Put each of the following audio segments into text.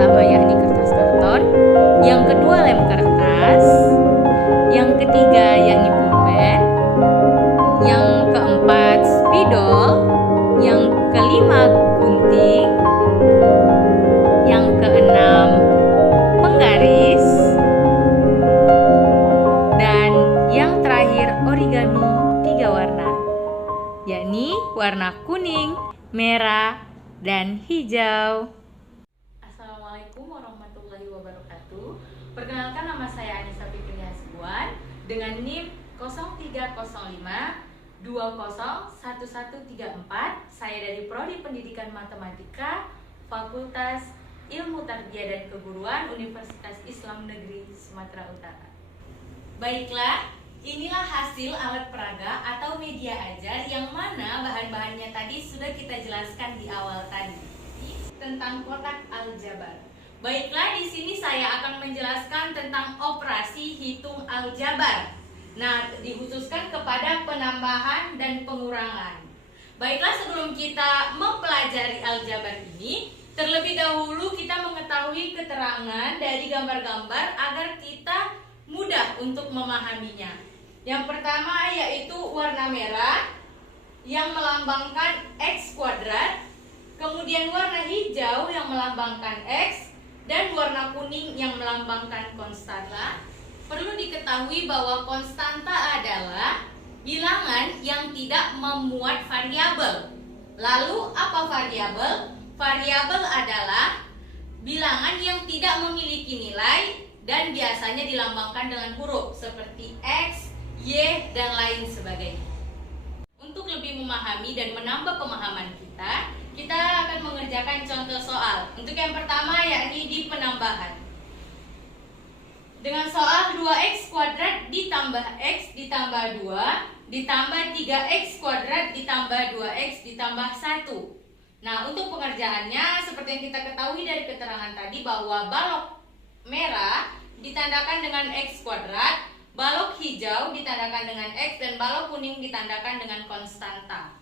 pertama yakni kertas karton, yang kedua lem kertas, yang ketiga yakni pulpen, yang keempat spidol, yang kelima gunting, yang keenam penggaris, dan yang terakhir origami 3 warna, yakni warna kuning, merah, dan hijau. Assalamualaikum warahmatullahi wabarakatuh. Perkenalkan, nama saya Anissa Fikri Hasibuan dengan NIM 0305 201134. Saya dari Prodi Pendidikan Matematika Fakultas Ilmu Tarbiyah dan Keguruan Universitas Islam Negeri Sumatera Utara. Baiklah, inilah hasil alat peraga atau media ajar yang mana bahan-bahannya tadi sudah kita jelaskan di awal tadi tentang kotak aljabar. Baiklah, di sini saya akan menjelaskan tentang operasi hitung aljabar. Nah, dikhususkan kepada penambahan dan pengurangan. Baiklah, sebelum kita mempelajari aljabar ini, terlebih dahulu kita mengetahui keterangan dari gambar-gambar agar kita mudah untuk memahaminya. Yang pertama yaitu warna merah yang melambangkan X kuadrat, kemudian warna hijau yang melambangkan X, dan warna kuning yang melambangkan konstanta. Perlu diketahui bahwa konstanta adalah bilangan yang tidak memuat variabel. Lalu apa variabel? Variabel adalah bilangan yang tidak memiliki nilai dan biasanya dilambangkan dengan huruf seperti X, Y, dan lain sebagainya. Untuk lebih memahami dan menambah pemahaman kita akan mengerjakan contoh soal. Untuk yang pertama yakni di penambahan. Dengan soal 2x kuadrat ditambah x ditambah 2 ditambah 3x kuadrat ditambah 2x ditambah 1. Nah, untuk pengerjaannya seperti yang kita ketahui dari keterangan tadi bahwa balok merah ditandakan dengan X kuadrat, balok hijau ditandakan dengan X, dan balok kuning ditandakan dengan konstanta.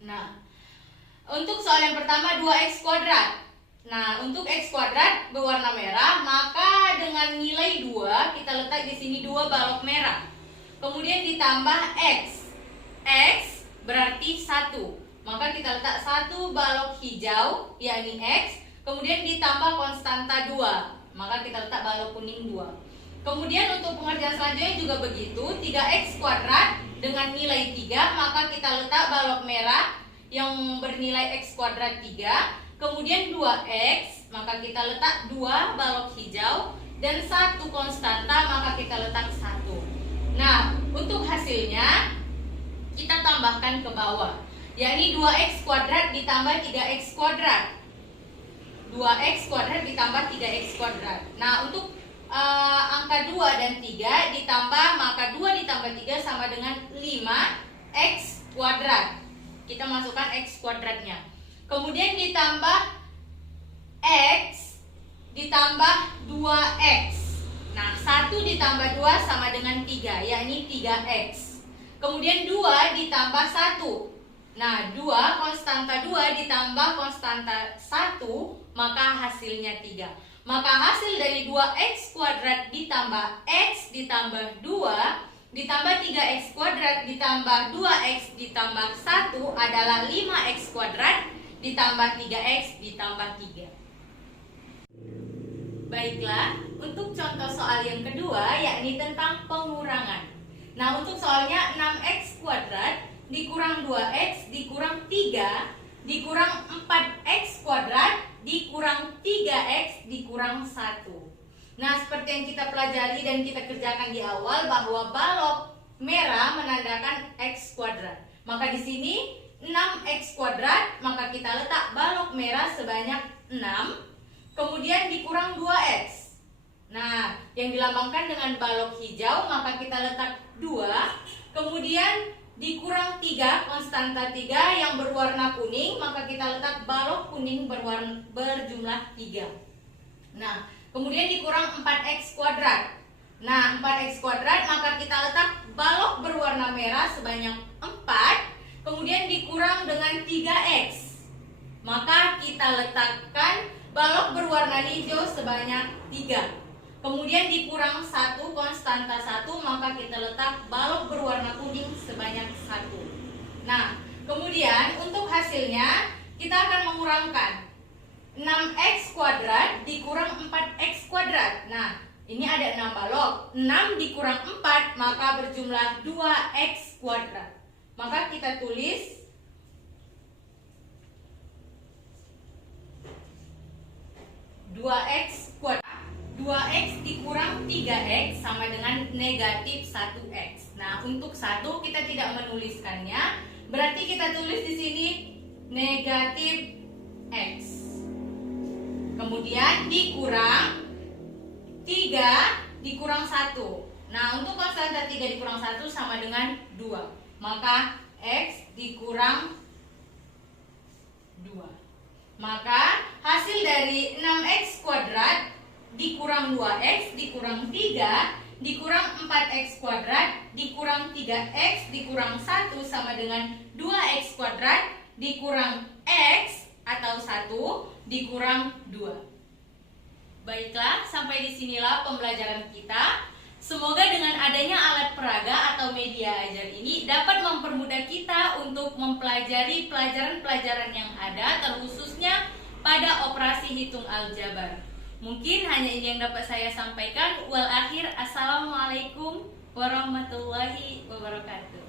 Nah, untuk soal yang pertama 2X kuadrat. Nah, untuk X kuadrat berwarna merah, maka dengan nilai 2 kita letak di sini 2 balok merah. Kemudian ditambah X. X berarti 1. Maka kita letak 1 balok hijau yakni X, kemudian ditambah konstanta 2. Maka kita letak balok kuning 2. Kemudian untuk pengerjaan selanjutnya juga begitu, 3x kuadrat dengan nilai 3, maka kita letak balok merah yang bernilai x kuadrat 3. Kemudian 2x, maka kita letak 2 balok hijau, dan 1 konstanta, maka kita letak 1. Nah, untuk hasilnya kita tambahkan ke bawah, yakni 2x kuadrat ditambah 3x kuadrat. 2x kuadrat ditambah 3x kuadrat. Nah, untuk angka 2 dan 3 ditambah, maka 2 ditambah 3 sama dengan 5x kuadrat. Kita masukkan x kuadratnya. Kemudian ditambah x ditambah 2x. Nah, 1 ditambah 2 sama dengan 3, yakni 3x. Kemudian 2 ditambah 1. Nah, 2 konstanta 2 ditambah konstanta 1, maka hasilnya 3. Maka hasil dari 2x kuadrat ditambah x ditambah 2 ditambah 3x kuadrat ditambah 2x ditambah 1 adalah 5x kuadrat ditambah 3x ditambah 3. Baiklah, untuk contoh soal yang kedua yakni tentang pengurangan. Nah, untuk soalnya 6x kuadrat dikurang 2x dikurang 3 dikurang 4x kuadrat dikurang 3x dikurang 1. Nah, seperti yang kita pelajari dan kita kerjakan di awal bahwa balok merah menandakan x kuadrat. Maka di sini 6x kuadrat, maka kita letak balok merah sebanyak 6. Kemudian dikurang 2x. Nah, yang dilambangkan dengan balok hijau, maka kita letak 2. Kemudian dikurang 3, konstanta 3 yang berwarna kuning, maka kita letak balok kuning berjumlah 3. Nah, kemudian dikurang 4x kuadrat. Nah, 4x kuadrat, maka kita letak balok berwarna merah sebanyak 4. Kemudian dikurang dengan 3x. Maka kita letakkan balok berwarna hijau sebanyak 3. Kemudian dikurang 1 konstanta 1, maka kita letak balok berwarna kuning sebanyak 1. Nah, kemudian untuk hasilnya kita akan mengurangkan 6x kuadrat dikurang 4x kuadrat. Nah, ini ada 6 balok. 6 dikurang 4 maka berjumlah 2x kuadrat. Maka kita tulis 2x kuadrat. 2x dikurang 3x sama dengan negatif 1x. Nah, untuk 1 kita tidak menuliskannya, berarti kita tulis di sini negatif x. Kemudian dikurang 3 dikurang 1. Nah, untuk konstanta 3 dikurang 1 sama dengan 2. Maka x dikurang 2. Maka hasil dari 6x kuadrat dikurang 2x dikurang 3 dikurang 4x kuadrat dikurang 3x dikurang 1 sama dengan 2x kuadrat dikurang x atau 1 dikurang 2. Baiklah, sampai disinilah pembelajaran kita. Semoga dengan adanya alat peraga atau media ajar ini dapat mempermudah kita untuk mempelajari pelajaran-pelajaran yang ada, terkhususnya pada operasi hitung aljabar. Mungkin hanya ini yang dapat saya sampaikan. Wal akhir, assalamualaikum warahmatullahi wabarakatuh.